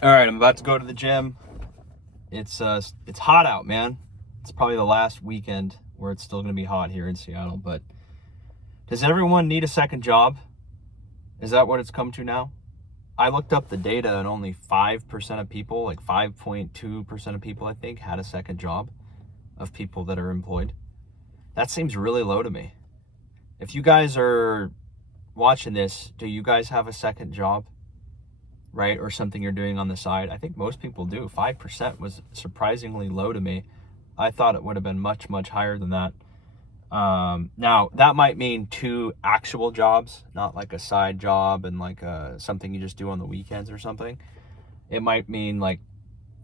All right, I'm about to go to the gym. It's hot out, man. It's probably the last weekend where it's still going to be hot here in Seattle, but does everyone need a second job? Is that what it's come to now? I looked up the data and only 5% of people, like 5.2% of people I think, had a second job of people that are employed. That seems really low to me. If you guys are watching this, do you guys have a second job? Right? Or something you're doing on the side? I think most people do. 5% was surprisingly low to me. I thought it would have been much, much higher than that. Now, that might mean 2 actual jobs, not like a side job and like something you just do on the weekends or something. It might mean like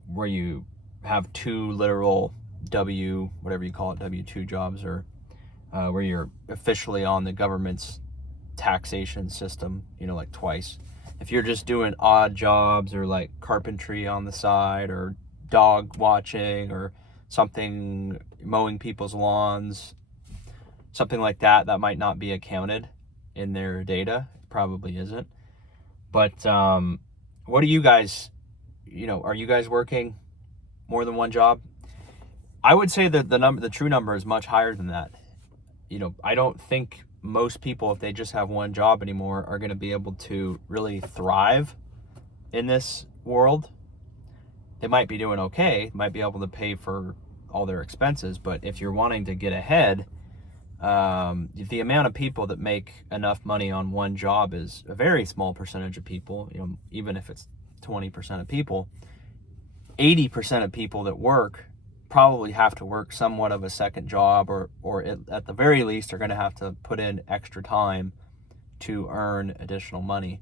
where you have 2 literal whatever you call it, W-2 jobs, or where you're officially on the government's taxation system, like twice. If you're just doing odd jobs or like carpentry on the side or dog watching or something, mowing people's lawns, something like that, that might not be accounted in their data. It probably isn't. But what do you guys, are you guys working more than one job? I would say that the true number is much higher than that. I don't think most people, if they just have one job anymore, are going to be able to really thrive in this world. They might be doing okay, might be able to pay for all their expenses, but if you're wanting to get ahead, the amount of people that make enough money on one job is a very small percentage of people. Even if it's 20% of people, 80% of people that work probably have to work somewhat of a second job, or at the very least are going to have to put in extra time to earn additional money.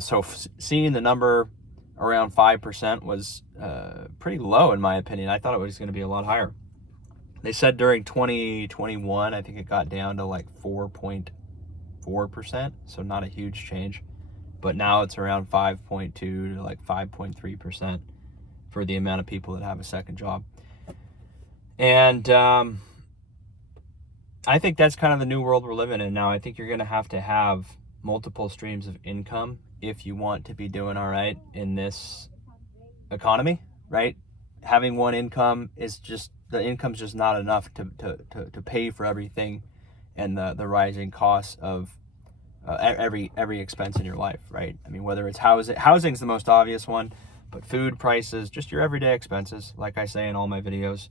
So seeing the number around 5% was pretty low in my opinion. I thought it was going to be a lot higher. They said during 2021, I think it got down to like 4.4%, so not a huge change. But now it's around 5.2 to like 5.3% for the amount of people that have a second job. And I think that's kind of the new world we're living in now. I think you're going to have multiple streams of income if you want to be doing all right in this economy, right? Having one income is just, the income's just not enough to pay for everything and the rising costs of every expense in your life, right? I mean, whether it's housing's the most obvious one, but food prices, just your everyday expenses, like I say in all my videos,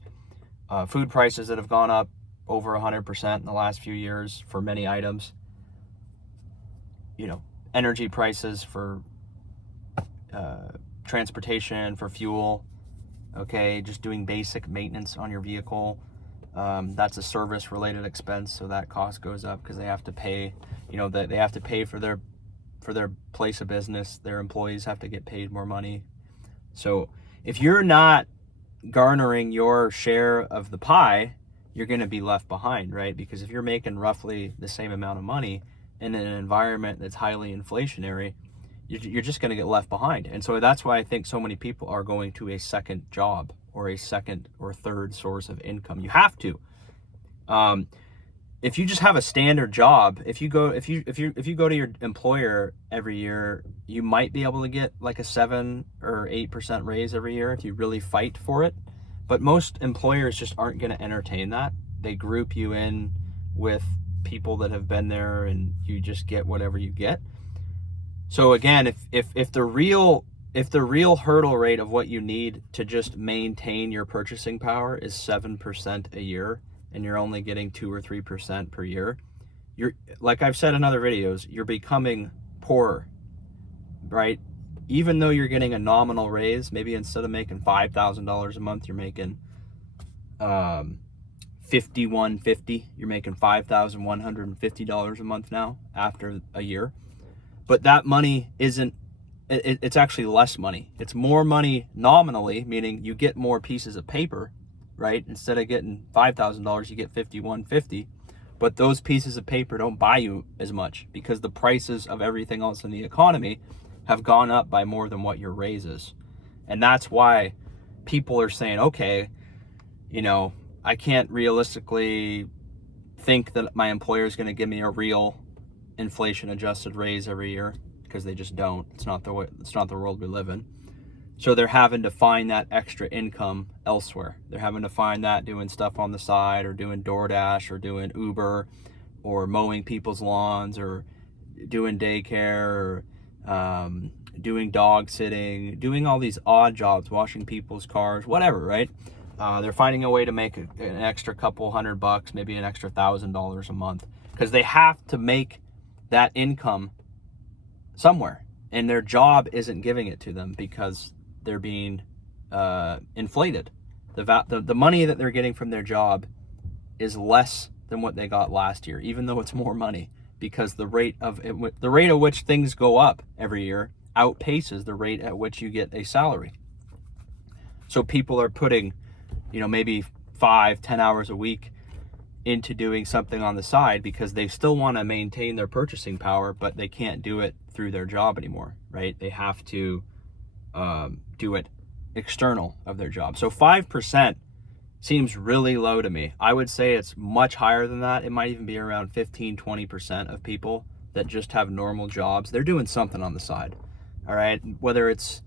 food prices that have gone up over 100% in the last few years for many items, energy prices for transportation, for fuel, okay, just doing basic maintenance on your vehicle. That's a service related expense, so that cost goes up because they have to pay, that they have to pay for their place of business. Their employees have to get paid more money. So if you're not garnering your share of the pie, you're going to be left behind, right? Because if you're making roughly the same amount of money in an environment that's highly inflationary, you're just going to get left behind. And so that's why I think so many people are going to a second job or a second or third source of income. You have to. If you just have a standard job, if you go to your employer every year, you might be able to get like a 7 or 8% raise every year if you really fight for it. But most employers just aren't going to entertain that. They group you in with people that have been there, and you just get whatever you get. So again, if the real hurdle rate of what you need to just maintain your purchasing power is 7% a year, and you're only getting 2 or 3% per year, you're, like I've said in other videos, you're becoming poorer, right? Even though you're getting a nominal raise, maybe instead of making $5,000 a month, you're making $5,150. You're making $5,150 a month now after a year. But that money it's actually less money. It's more money nominally, meaning you get more pieces of paper, right? Instead of getting $5,000, you get $5,150. But those pieces of paper don't buy you as much because the prices of everything else in the economy have gone up by more than what your raise is. And that's why people are saying, okay, I can't realistically think that my employer is going to give me a real inflation adjusted raise every year, because they just don't. It's not the world we live in. So they're having to find that extra income elsewhere. They're having to find that doing stuff on the side, or doing DoorDash, or doing Uber, or mowing people's lawns, or doing daycare, or doing dog sitting, doing all these odd jobs, washing people's cars, whatever, right? They're finding a way to make an extra couple $100, maybe an extra $1,000 a month, because they have to make that income somewhere, and their job isn't giving it to them because they're being inflated. The money that they're getting from their job is less than what they got last year, even though it's more money, because the rate at which things go up every year outpaces the rate at which you get a salary. So people are putting, maybe 5-10 hours a week into doing something on the side because they still want to maintain their purchasing power, but they can't do it through their job anymore, right? They have to do it external of their job. So 5% seems really low to me. I would say it's much higher than that. It might even be around 15-20% of people that just have normal jobs. They're doing something on the side, all right? Whether it's,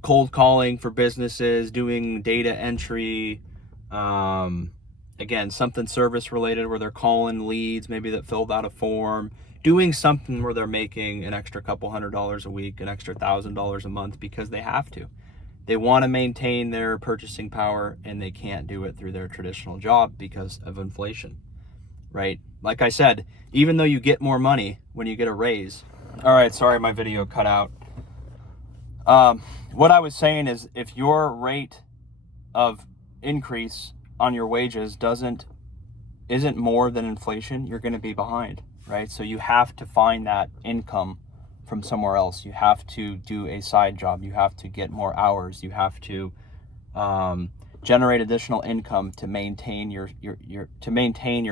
cold calling for businesses, doing data entry, again, something service related where they're calling leads, maybe that filled out a form, doing something where they're making an extra couple $100 a week, an extra $1,000 a month, because they have to. They want to maintain their purchasing power, and they can't do it through their traditional job because of inflation, right? Like I said, even though you get more money when you get a raise. All right, sorry, my video cut out. What I was saying is, if your rate of increase on your wages isn't more than inflation, you're going to be behind, right? So you have to find that income from somewhere else. You have to do a side job. You have to get more hours. You have to generate additional income to maintain your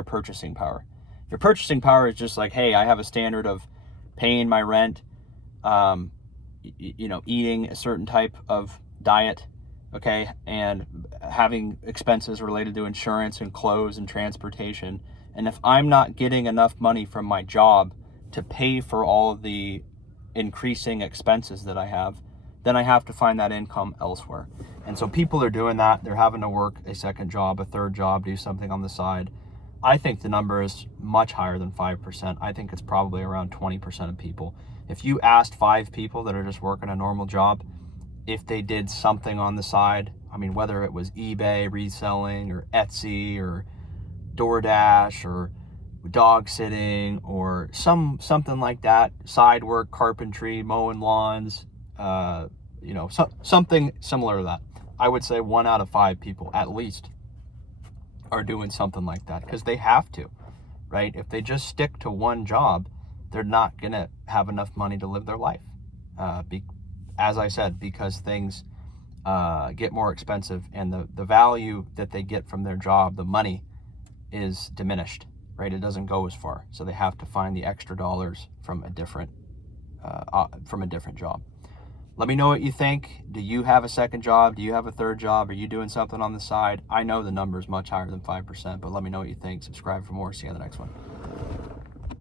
purchasing power. Your purchasing power is just like, hey, I have a standard of paying my rent, eating a certain type of diet, okay, and having expenses related to insurance and clothes and transportation. And if I'm not getting enough money from my job to pay for all of the increasing expenses that I have, then I have to find that income elsewhere. And so people are doing that. They're having to work a second job, a third job, do something on the side. I think the number is much higher than 5%. I think it's probably around 20% of people. If you asked 5 people that are just working a normal job, if they did something on the side, whether it was eBay reselling, or Etsy, or DoorDash, or dog sitting, or something like that, side work, carpentry, mowing lawns, something similar to that, I would say 1 out of 5 people at least are doing something like that, because they have to, right? If they just stick to one job, they're not gonna have enough money to live their life. As I said, because things get more expensive, and the value that they get from their job, the money, is diminished, right? It doesn't go as far. So they have to find the extra dollars from a different job. Let me know what you think. Do you have a second job? Do you have a third job? Are you doing something on the side? I know the number is much higher than 5%, but let me know what you think. Subscribe for more. See you on the next one.